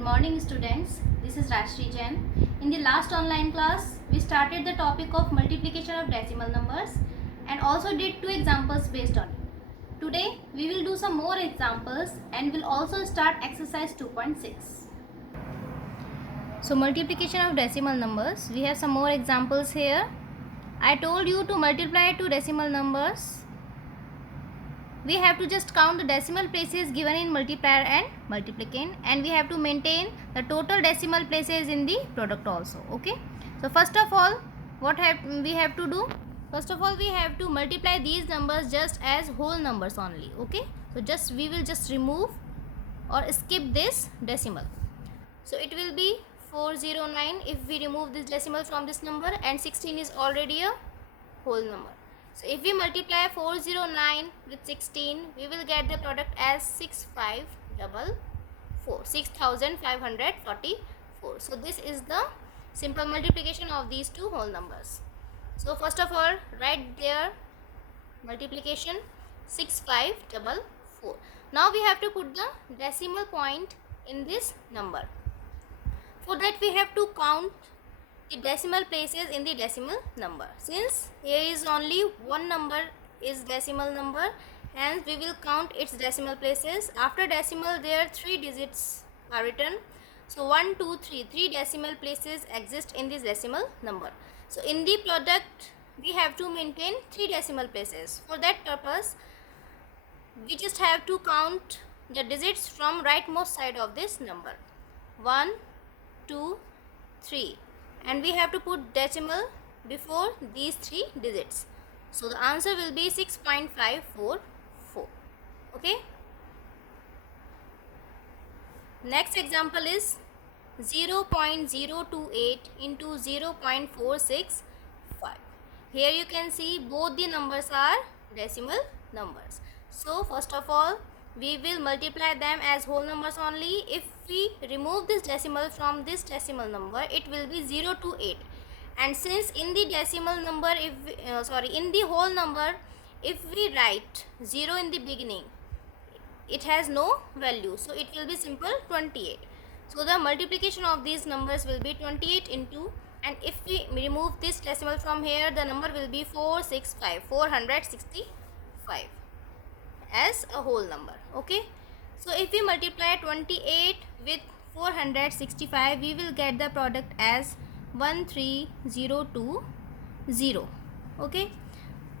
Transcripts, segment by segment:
morning students, this is Rashri Jain. In the last online class, we started the topic of multiplication of decimal numbers and also did two examples based on it. Today, we will do some more examples and will also start exercise 2.6. So multiplication of decimal numbers, we have some more examples here. I told you to multiply two decimal numbers. We have to just count the decimal places given in multiplier and multiplicand, and we have to maintain the total decimal places in the product also. Okay, so first of all, what we have to do? First of all, we have to multiply these numbers just as whole numbers only. Okay, so we will just remove or skip this decimal. So it will be 409 if we remove this decimal from this number, and 16 is already a whole number. So if we multiply 409 with 16, we will get the product as 6544. So this is the simple multiplication of these two whole numbers. So first of all, write their multiplication 6544. Now we have to put the decimal point in this number. For that we have to count the decimal places in the decimal number. Since here is only one number is decimal number, hence we will count its decimal places. After decimal, there 3 digits are written. So 1, 2, 3, 3 decimal places exist in this decimal number. So in the product, we have to maintain 3 decimal places. For that purpose, we just have to count the digits from rightmost side of this number. 1, 2, 3. And we have to put decimal before these 3 digits. So the answer will be 6.544. Okay. Next example is 0.028 into 0.465. Here you can see both the numbers are decimal numbers. So first of all, we will multiply them as whole numbers only. If we remove this decimal from this decimal number, it will be 0 to 8. And since in the decimal number, in the whole number, if we write 0 in the beginning, it has no value. So it will be simple 28. So the multiplication of these numbers will be 28 into, and if we remove this decimal from here, the number will be 465 as a whole number. Okay, so if we multiply 28 with 465, we will get the product as 13020. Okay,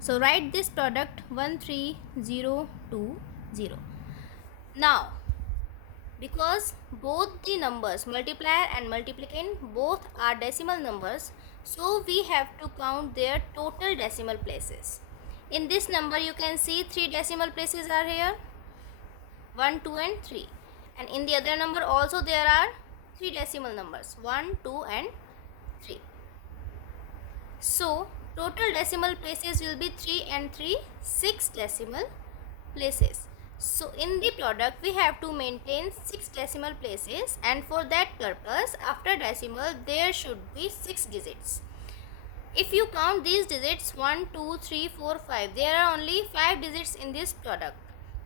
so write this product 13020. Now because both the numbers multiplier and multiplicand both are decimal numbers, so we have to count their total decimal places. In this number you can see 3 decimal places are here, 1, 2 and 3, and in the other number also there are 3 decimal numbers, 1, 2 and 3. So total decimal places will be 3 and 3, 6 decimal places. So in the product we have to maintain 6 decimal places, and for that purpose after decimal there should be 6 digits. If you count these digits 1, 2, 3, 4, 5, there are only 5 digits in this product,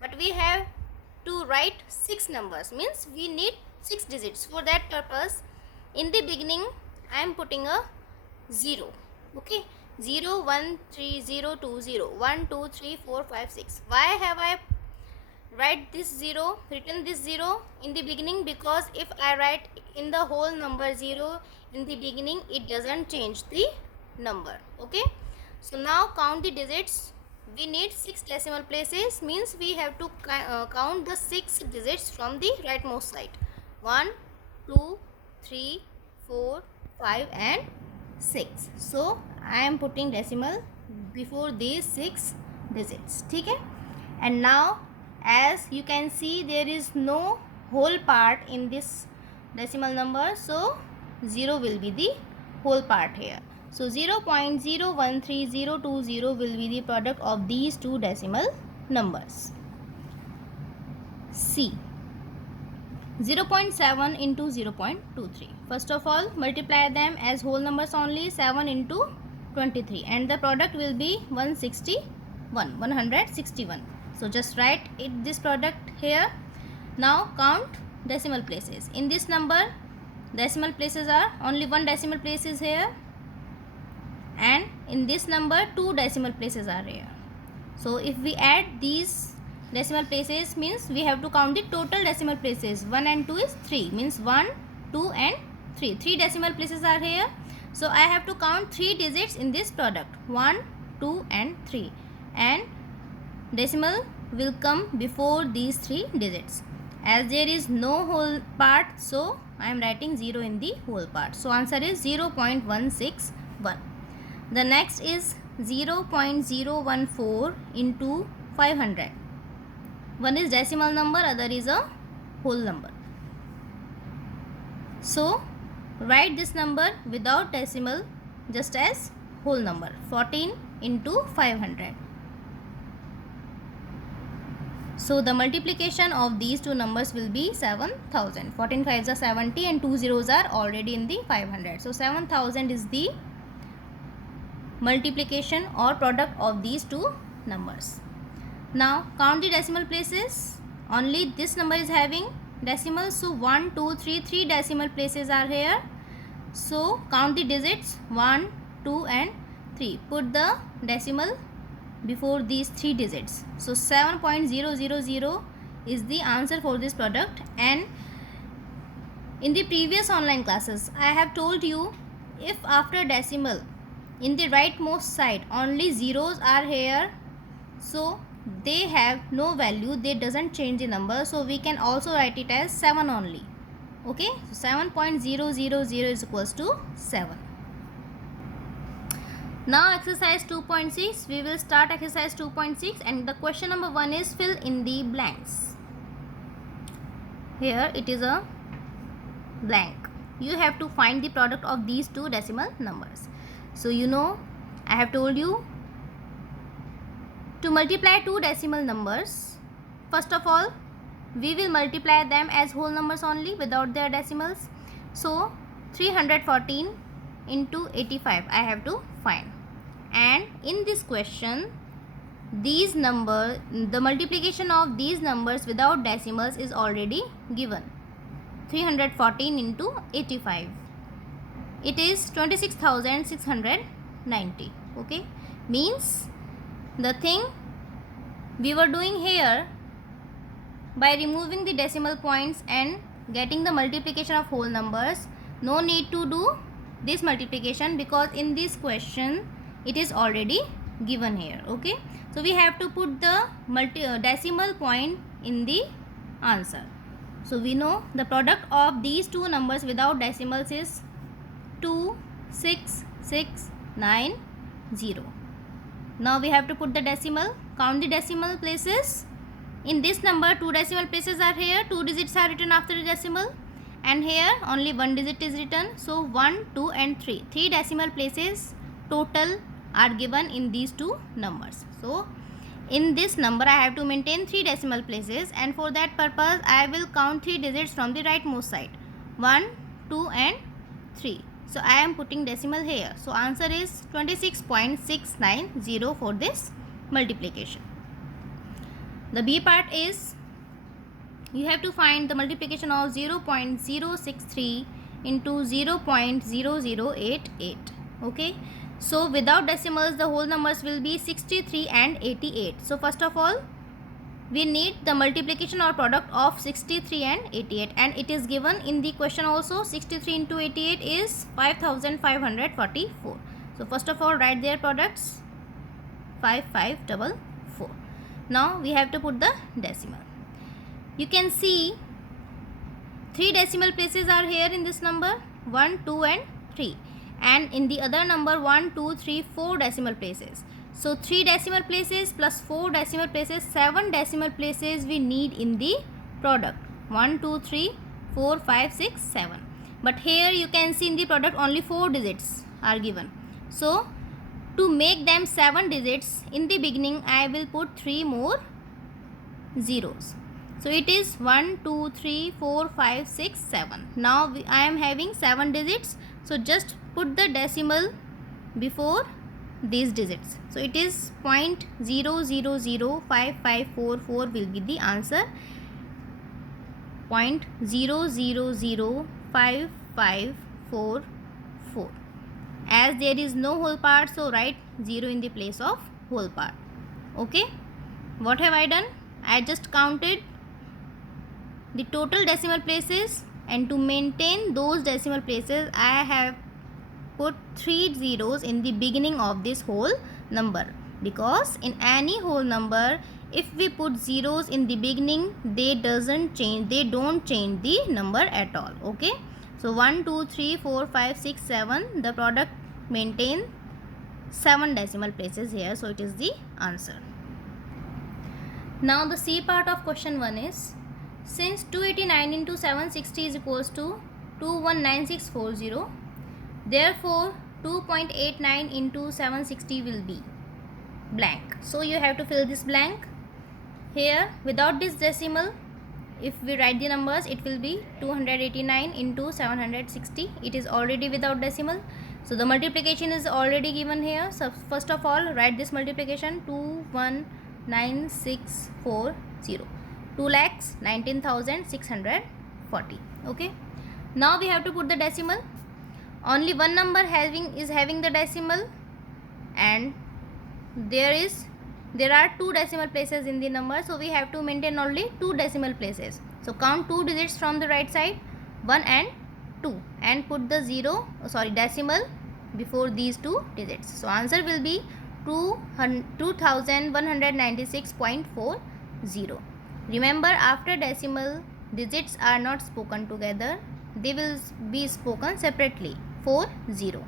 but we have to write 6 numbers, means we need 6 digits. For that purpose, in the beginning I am putting a 0. Okay, 0, 1, 3, 0, 2, 0, 1, 2, 3, 4, 5, 6. Why have I written this 0 in the beginning? Because if I write in the whole number 0 in the beginning, it doesn't change the number. Okay, so now count the digits. We need 6 decimal places, means we have to count the 6 digits from the rightmost side. 1, 2, 3, 4, 5 and 6. So I am putting decimal before these 6 digits. Okay, and now as you can see there is no whole part in this decimal number, so 0 will be the whole part here. So 0.013020 will be the product of these two decimal numbers. C. 0.7 into 0.23. First of all, multiply them as whole numbers only. 7 into 23, and the product will be 161. So just write this product here. Now count decimal places. In this number, decimal places are only one decimal place is here, and in this number 2 decimal places are here. So if we add these decimal places, means we have to count the total decimal places. 1 and 2 is 3, means 1, 2 and 3. 3 decimal places are here. So I have to count 3 digits in this product, 1, 2 and 3, and decimal will come before these 3 digits. As there is no whole part, so I am writing 0 in the whole part. So answer is 0.161. The next is 0.014 into 500. One is decimal number, other is a whole number. So write this number without decimal, just as whole number, 14 into 500. So the multiplication of these two numbers will be 7000. 14 5s are 70 and 2 zeros are already in the 500. So 7000 is the multiplication or product of these two numbers. Now count the decimal places. Only this number is having decimals. So 1, 2, 3, 3 decimal places are here. So count the digits 1, 2 and 3. Put the decimal before these 3 digits. So 7.000 is the answer for this product. And in the previous online classes, I have told you, if after decimal in the rightmost side only zeros are here, so they have no value, they doesn't change the number, so we can also write it as 7 only. Okay, so 7.000 is equals to 7. Now exercise 2.6, we will start exercise 2.6, and the question number 1 is fill in the blanks. Here it is a blank. You have to find the product of these two decimal numbers. So you know, I have told you to multiply two decimal numbers. First of all, we will multiply them as whole numbers only without their decimals. So 314 into 85 I have to find. And in this question, these number, the multiplication of these numbers without decimals is already given. 314 into 85. It is 26,690. Okay, means the thing we were doing here, by removing the decimal points and getting the multiplication of whole numbers, no need to do this multiplication, because in this question it is already given here. Okay, so we have to put the decimal point in the answer. So we know the product of these two numbers without decimals is 26690. Now we have to put the decimal. Count the decimal places. In this number 2 decimal places are here, 2 digits are written after the decimal, and here only 1 digit is written. So 1, 2 and 3. 3 decimal places total are given in these two numbers. So in this number I have to maintain 3 decimal places, and for that purpose I will count 3 digits from the rightmost side, 1, 2 and 3. So I am putting decimal here. So answer is 26.690 for this multiplication. The B part is, you have to find the multiplication of 0.063 into 0.0088. Okay, so without decimals the whole numbers will be 63 and 88. So first of all, we need the multiplication or product of 63 and 88, and it is given in the question also. 63 into 88 is 5544. So first of all, write their products, 5544. Now we have to put the decimal. You can see 3 decimal places are here in this number, 1, 2 and 3, and in the other number 1, 2, 3, 4 decimal places. So 3 decimal places plus 4 decimal places, 7 decimal places we need in the product, 1, 2, 3, 4, 5, 6, 7. But here you can see in the product only 4 digits are given. So to make them 7 digits, in the beginning I will put 3 more zeros. So it is 1, 2, 3, 4, 5, 6, 7. Now I am having 7 digits. So just put the decimal before these digits. So it is 0.005544 will be the answer. 0.000554. As there is no whole part, so write 0 in the place of whole part. Okay, what have I done? I just counted the total decimal places, and to maintain those decimal places I have put 3 zeros in the beginning of this whole number, because in any whole number if we put zeros in the beginning, they don't change the number at all. Okay, so 1 2 3 4 5 6 7, the product maintain 7 decimal places here, so it is the answer. Now the C part of question 1 is, since 289 into 760 is equals to 219640, therefore 2.89 into 760 will be blank. So you have to fill this blank. Here without this decimal, if we write the numbers, it will be 289 into 760. It is already without decimal, so the multiplication is already given here. So first of all, write this multiplication: 219,640, 2,19,640. Okay, now we have to put the decimal. Only one number is having the decimal, and there are 2 decimal places in the number, so we have to maintain only 2 decimal places. So count 2 digits from the right side, 1 and 2, and put the decimal before these 2 digits. So answer will be 2196.40. Remember, after decimal, digits are not spoken together, they will be spoken separately. 40.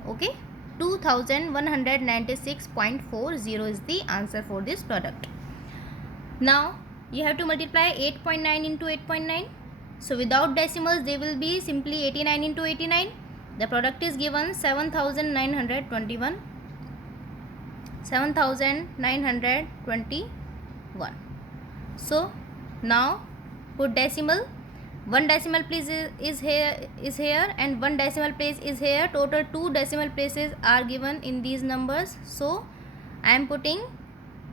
Okay, 2196.40 is the answer for this product. Now you have to multiply 8.9 into 8.9. So without decimals, they will be simply 89 into 89. The product is given 7921. So now put decimal. One decimal place is here and one decimal place is here. Total 2 decimal places are given in these numbers, so I am putting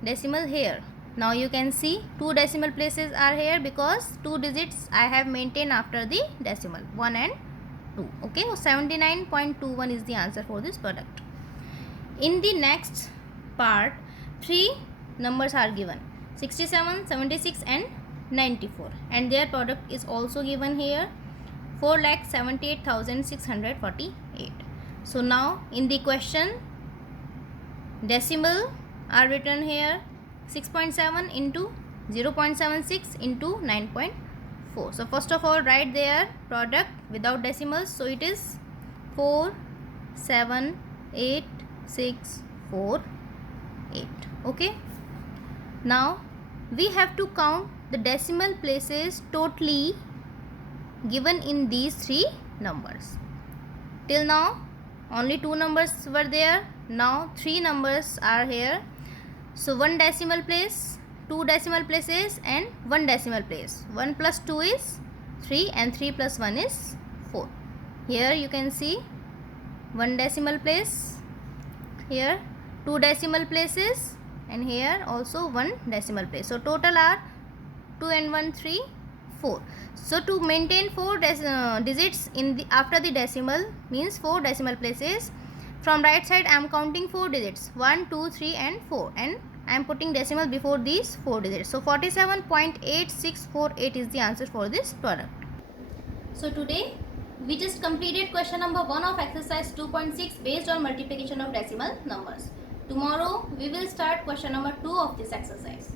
decimal here. Now you can see 2 decimal places are here because 2 digits I have maintained after the decimal, 1 and 2. Okay, so 79.21 is the answer for this product. In the next part, 3 numbers are given: 67, 76 and 94, and their product is also given here, 4,78,648. So now in the question, decimal are written here: 6.7 into 0.76 into 9.4. So first of all, write their product without decimals, so it is 478,648. Okay, now we have to count the decimal places totally given in these 3 numbers. Till now only 2 numbers were there, now 3 numbers are here. So 1 decimal place, 2 decimal places and 1 decimal place. 1 plus 2 is 3 and 3 plus 1 is 4. Here you can see 1 decimal place, here 2 decimal places, and here also 1 decimal place. So total are 2 and 1 3 4. So to maintain 4 digits in the after the decimal, means 4 decimal places, from right side I am counting 4 digits, 1 2 3 and 4, and I am putting decimal before these 4 digits. So 47.8648 is the answer for this product. So today we just completed question number 1 of exercise 2.6 based on multiplication of decimal numbers. Tomorrow we will start question number 2 of this exercise.